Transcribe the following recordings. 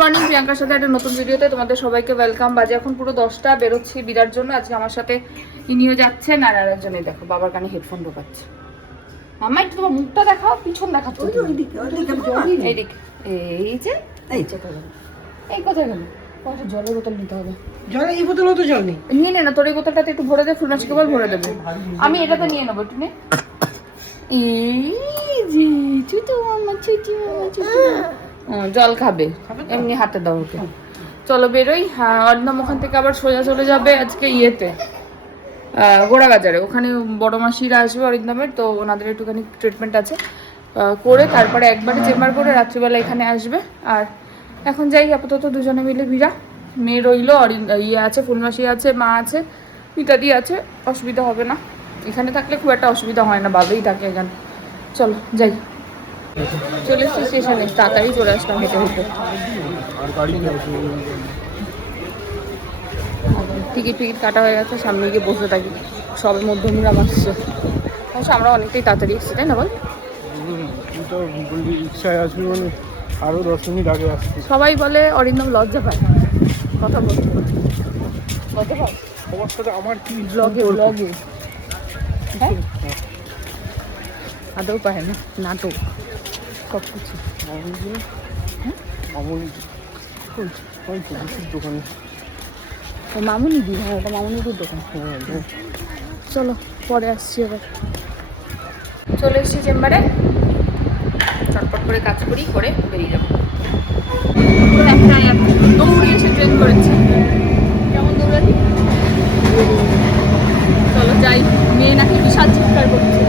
Morning প্রিয়াঙ্কার সাথে একটা নতুন ভিডিওতে তোমাদের সবাইকে ওয়েলকাম বাজে এখন পুরো দশটা বেরোচ্ছি বিরার জন্য। আজকে আমার সাথে ইনিও যাচ্ছেন আর আরেকজনে দেখো বাবার কানে হেডফোন ঢোকাচ্ছে। মামা একটু তোমার মুখটা দেখাও পিছন দেখাচ্ছ। এইদিকে এই যে এই যে। এই। কোথায় গেল? জলের বোতল নিতে হবে। জল এই বোতলেও তো জল নেই। নিয়ে নে না তোর এই বোতলটাতে একটু ভরে দে ভরে দেবে। আমি এটাতে নিয়ে নেব একটু নে। এই যে চুটু মামা চুটু মামা চুটু ও, জল খাবে। এমনি হাতে দাও ওকে। চলো বেরোই। হ্যাঁ অর্ণব ওখান থেকে আবার সোজা চলে যাবে আজকে ইয়েতে। আহ, গোড়াবাজারে। ওখানে বড় মাসিরা আসবে অরিন্দমের তো ওনাদের একটুখানি ট্রিটমেন্ট আছে। করে তারপরে একবারে চেম্বার করে রাত্রিবেলা এখানে আসবে। আর এখন যাই আপাতত দুজনে মিলে ভিড়া। মেয়ে রইল অরিন্দ ইয়ে আছে ফুলমাসি আছে মা আছে ইত্যাদি আছে। অসুবিধা হবে না। এখানে থাকলে খুব একটা অসুবিধা হয় না বাবেই থাকে এখানে। চলো যাই। চলে এসছি স্টেশনে তাড়াতাড়ি চলে আসলাম হেঁটে হেঁটে। টিকিট টিকিট কাটা হয়ে গেছে, সামনে গিয়ে বসে থাকি। সবে মধ্যমীরা আসছে। অবশ্য আমরা অনেকটাই তাড়াতাড়ি এসেছি, তাই না বল? আরও দশ মিনিট সবাই বলে অরিন্দম লজ্জা পায়। কথা বলতে লজ্জা পায় সবার সাথে আমার আদৌ পায় না, নাটক। সব কিছু দোকানে। ও মামুনি দি হ্যাঁ ওটা মামুনিদের দোকান। হ্যাঁ হ্যাঁ। চলো পরে আসছি এবার। চলে এসেছি চেম্বারে। চটপট করে কাজ করি করে বেরিয়ে যাব। দৌড়ে এসে ট্রেন করেছে। কেমন দৌড়ালি? চলো যাই মেয়ে নাকি বিশাল চিৎকার করছে।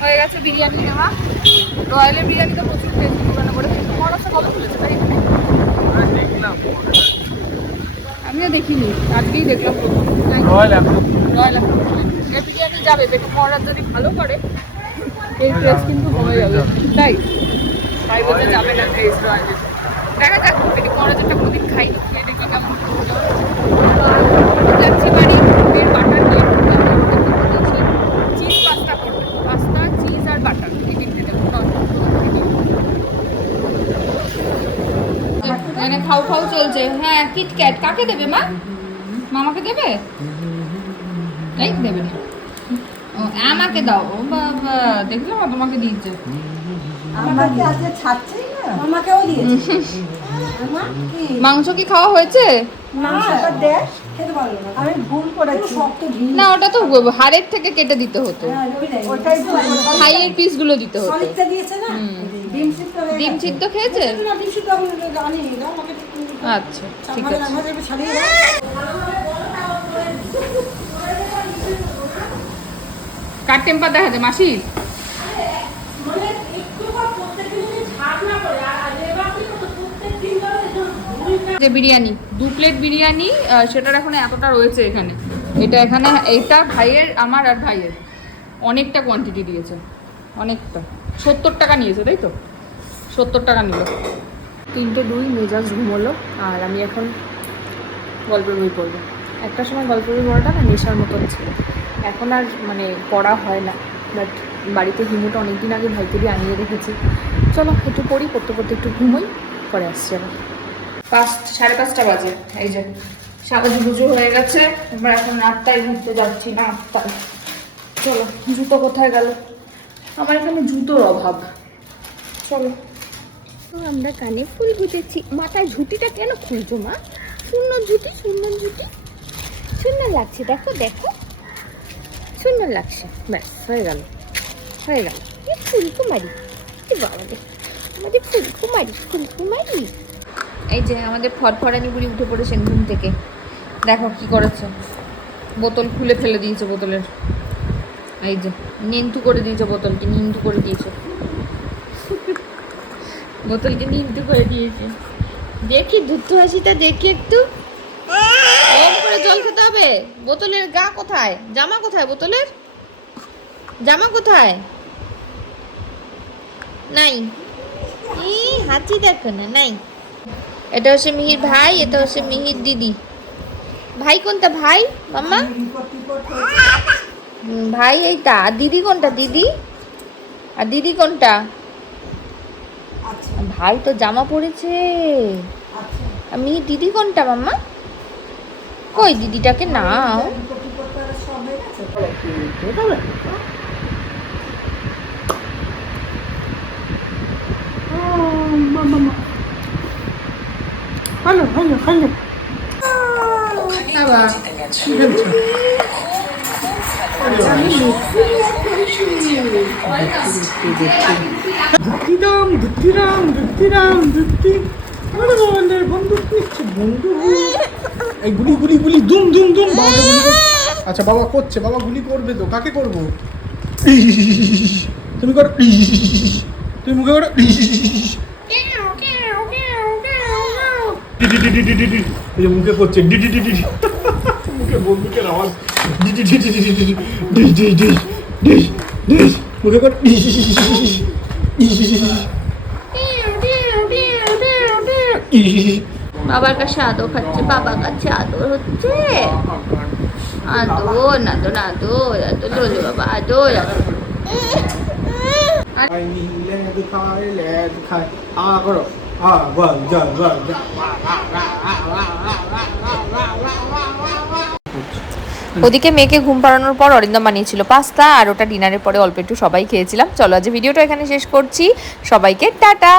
হয়ে গেছে বিরিয়ানি নেওয়া রয়্যালের বিরিয়ানি তো প্রচুর টেস্ট দোকানে করে খরচা কত খুলেছে তাই এখানে দেখলাম আমিও দেখিনি আজকেই দেখলাম প্রথম। রয়্যাল রয়্যাল এখন যাবে বেটে মহারাজ যদি ভালো করে এই ড্রেস কিন্তু হয়ে যাবে। তাই তাই? বলতে যাবে না ড্রেস রয়্যালে দেখা যাক বেটে মহারাজটা কোনোদিন খাই খেয়ে দেখি কেমন যাচ্ছি বাড়ি এর বাটার নিয়ে চিজ পাস্তা করবে পাস্তা চিজ আর বাটার এই তিনটে দেবো এখানে খাও খাও চলছে। হ্যাঁ কিটক্যাট কাকে দেবে মা? মামাকে দেবে? এই দেবে। না ও আমাকে দাও। ও বাবা দেখলাম না তোমাকে দিয়েছে আমাকে আজকে ছাড়ছেই না। আমাকেও দিয়েছে। মাংস কি খাওয়া হয়েছে? না। আমি ভুল করেছি। শক্ত ঘি না ওটা তো হাড়ের থেকে কেটে দিতে হতো। করেছি। হাইয়ের পিসগুলো দিতে হতো। দিয়েছে না। ডিম সিদ্ধ খেয়েছে? আচ্ছা ঠিক আছে। কার টেম্পার দেখাতে? মাসি যে বিরিয়ানি দু প্লেট বিরিয়ানি সেটার এখন এতটা রয়েছে এখানে। এটা এখানে এইটা ভাইয়ের আমার আর ভাইয়ের। অনেকটা কোয়ান্টিটি দিয়েছে অনেকটা। সত্তর টাকা নিয়েছে তাই তো? সত্তর টাকা নিল। তিনটে দুই, মেজাজ ঘুমোলো, আর আমি এখন গল্পের বই পড়ব। একটা সময় গল্পের বই পড়াটা না নেশার মতন ছিল। এখন আর মানে পড়া হয় না বাট বাড়িতে হিমুটা অনেকদিন আগে ভাইকে দিয়ে আনিয়ে রেখেছি। চলো একটু পড়ি, পড়তে পড়তে একটু ঘুমোই, পরে আসছি আবার। পাঁচ সাড়ে পাঁচটা বাজে, এই যে সাবাজি পুজো হয়ে গেছে, এবার এখন আটটায় ঘুরতে যাচ্ছি না, আটটায়। চলো, জুতো কোথায় গেল? আমার এখানে জুতোর অভাব। চলো। আমরা কানে ফুল গুঁজেছি। মাথায় ঝুঁটিটা কেন খুলছো মা? সুন্দর ঝুঁটি সুন্দর ঝুঁটি। সুন্দর লাগছে, দেখো দেখো। সুন্দর লাগছে। ব্যাস, হয়ে গেল। হয়ে গেল। কি ফুলকুমারি কি বাবা আমাদের ফুলকুমারি ফুলকুমারি এই যে আমাদের ফটফটানি বুড়ি উঠে পড়েছেন ঘুম থেকে। দেখো কি করেছে। বোতল খুলে ফেলে দিয়েছে বোতলের। এই যে নিন্তু করে দিয়েছে বোতলকে নিন্তু করে দিয়েছে। বোতলকে নিন্তু করে দিয়েছে। দেখি দুধ হাসিটা, দেখি একটু। করে জল খেতে হবে। বোতলের গা কোথায়? জামা কোথায় বোতলের? জামা কোথায়? নাই। ই, হাঁচি দেখো না, নাই। এটা হচ্ছে মিহির ভাই, এটা হচ্ছে মিহির দিদি। ভাই কোনটা, ভাই? মাম্মা? ভাই এইটা। আর দিদি কোনটা, দিদি? আর দিদি কোনটা? ভাই তো জামা পরেছে। আমি দিদি কোনটা মাম্মা? কই দিদিটাকে নাও। হ্যালো হ্যালো হ্যালো বাবা। ধুতি আরে বলে বন্দুক নিচ্ছে, বন্দুক এই গুলি গুলি গুলি, দুম দুম দুম বাবা আচ্ছা বাবা করছে, বাবা গুলি করবে তো, কাকে করব? তুমি করো। তুমি মুখে করো। মুখে করছে। মুখে বন্দুকের আওয়াজ। ডিস ডিস মুখে কর ডিস বাবার কাছে আদর খাচ্ছে বাবার কাছে আদর হচ্ছে। আদর না তো আদর লোলে বাবা আদর আদর। খায় খায়। আ করো। আ যা যা যা ওদিকে মেয়েকে ঘুম পাড়ানোর পর অরিন্দম বানিয়েছিল পাস্তা, আর ওটা ডিনারের পরে অল্প একটু সবাই খেয়েছিলাম। চলো আজ ভিডিওটা এখানে শেষ করছি। সবাইকে টাটা!